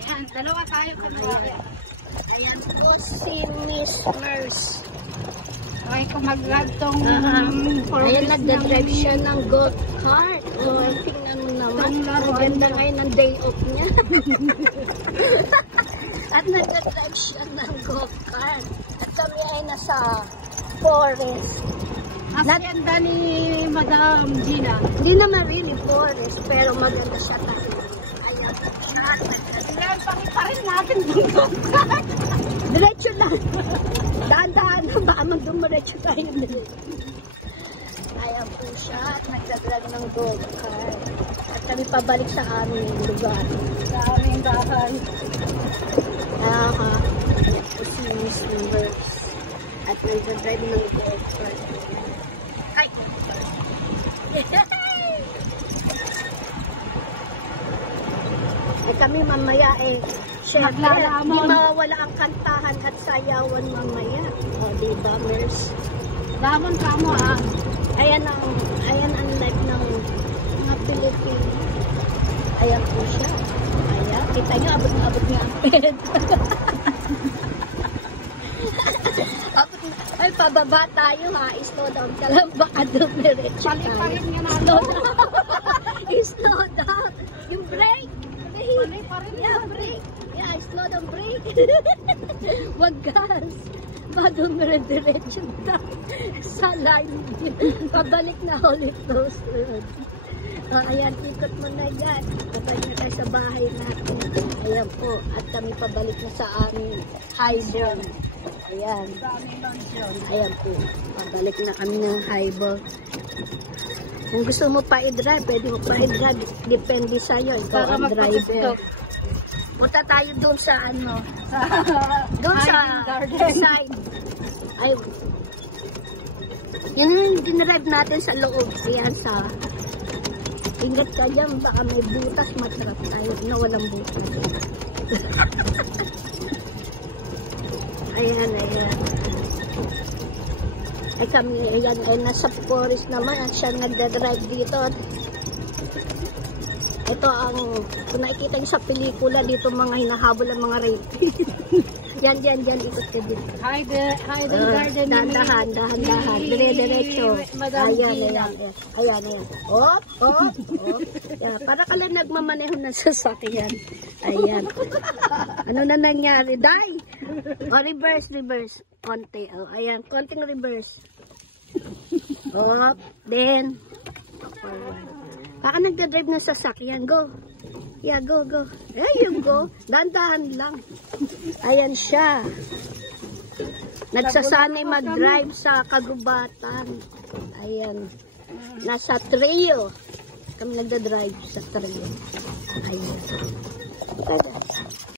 Ayan, dalawa tayo kunwari. Ayan po si Miss Mers. Okay, kung mag-ragtong ayan, nagdadrive siya ng go-kart. O, tingnan mo naman. Maganda ngayon ang day off niya. At nagdadrive siya ng go-kart. At kami ay nasa forest. Hacienda ni Madam Gina. Hindi naman really forest, pero maganda siya tayo. Ayan. Ayan, pa rin natin dito. Diretso lang. Dahan-dahan na ba? Dumiretso tayo diretso. Ayan po siya at nagdadrive ng go-kart. At kami pabalik sa aming lugar. Sa aming bahay. Aha. Ayan po si Miss Mers. At nagdadrive ng go-kart. Ay! Eh kami mamaya syempre, di mawawala ang kantahan at sayawan mamaya. O, diba, Mers? Lamon ka mo, ha? Ayan ang life ng mga Pilipino. Ayan po siya. Ayan. Kita niyo, abot niya ang ped. Ay, pababa tayo, ha? Slow down ka lang. Baka dumiretso tayo. Pali-palit niya na. Slow down. Slow down. Yung brake. Pali-palit niya. Yeah, brake. Yeah, slow down, brake. Wag gas. Baka dumiretso tayo. Sa line. Pabalik na ulit those road. Ayan, ikot mo na yan. Pabalik na tayo sa bahay natin. Ayan po. At kami pabalik na sa aming highball. Ayan. Ayan po. Pabalik na kami ng highball. Kung gusto mo pa i-drive, pwede mo pa i-drive. Depende sa'yo. Ikaw ang driver. Punta tayo doon sa ano. Doon sa side. Ay. Yan yung dinrive natin sa loob. Ayan sa... Ingat ka dyan, baka may butas, matrap tayo na walang butas. Ayan. Ay kami, ayan, ay nasa forest naman at siya nagdadrive dito. Ito ang, kung nakikita niyo sa pelikula, dito mga hinahabol ang mga rape. Yan, ikot ka dito. Hidden garden. Dahan. Dire-diretso. Ayan. Op. Yeah, para ka lang nagmamaneho ng sasakyan. Ayan. Ano na nangyari? Die! O, reverse. Konti. O, ayan. Konting reverse. Op. Then. Forward. Baka nagdadrive ng sasakyan. Go. Yeah, go. There you go. Dahan-dahan lang. Ayan siya. Nagsasanay mag-drive sa kagubatan. Ayan. Nasa trio. Kami nagdadrive sa trio. Ayan.